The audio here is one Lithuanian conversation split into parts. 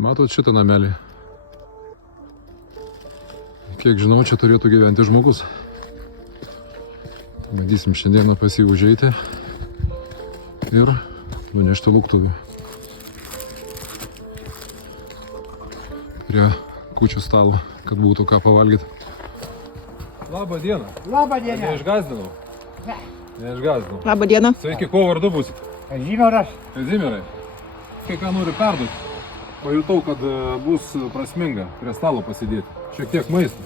Matot šitą namelį? Kiek žinau, čia turėtų gyventi žmogus. Bandysim šiandieną pas jį užeiti ir nunešti lauktuvių. Prie kūčių stalo, kad būtų ką pavalgyti. Labą dieną. Labą dieną. Neišgazdinau. Neišgazdinau. Labą dieną. Sveiki, ko vardu būsit? Kazimieras. Kazimierai. Kai ką noriu perduoti. Pajutau, kad bus prasminga prie stalo pasidėti. Šiek tiek maisto.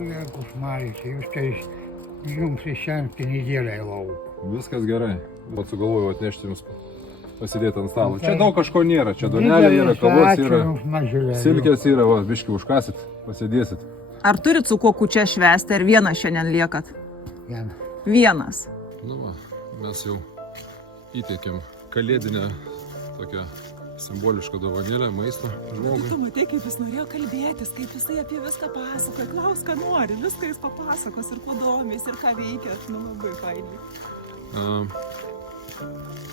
Jėgus Marija, jūs tai jums išsemti nedėlę į lauką. Viskas gerai. Vat sugalvojau atnešti jums pasidėti ant stalo. Čia daug kažko nėra. Čia duonelė yra, kavos yra, silkės yra, va, biškį užkasit, pasidėsit. Ar turit su kuo kūčia švęsti, ar vienas šiandien liekat? Vienas. Nu va, mes jau įteikėm kalėdinę tokią simbolišką dovanėlę maisto žmogui. Tu matai, kaip jis norėjo kalbėtis, kaip jisai apie viską pasakoja, klaus, ką nori, viską jis papasakos ir padomės ir ką veikia, nu labai fainai.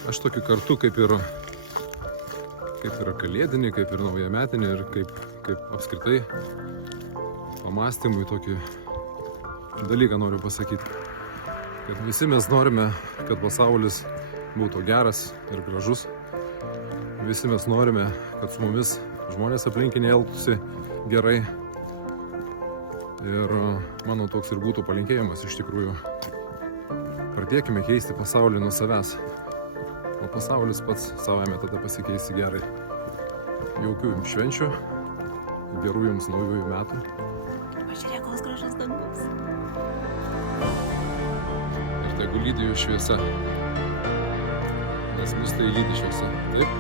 Aš tokį kartu kaip ir kalėdinį, kaip ir naujametinį ir kaip apskritai pamastymui tokį dalyką noriu pasakyti. Kad visi mes norime, kad pasaulis būtų geras ir gražus. Visi mes norime, kad su mumis žmonės aplinkiniai elgtųsi gerai. Ir mano toks ir būtų palinkėjimas iš tikrųjų. Pradėkime keisti pasaulį nuo savęs. O pasaulis pats savame tada pasikeisti gerai. Jaukių jums švenčių, gerų jums naujųjų metų. Pažiūrėk, koks gražus dangus. Ir tegu lydi jų šviesa. Nes mus tai lydi šviesa. Taip?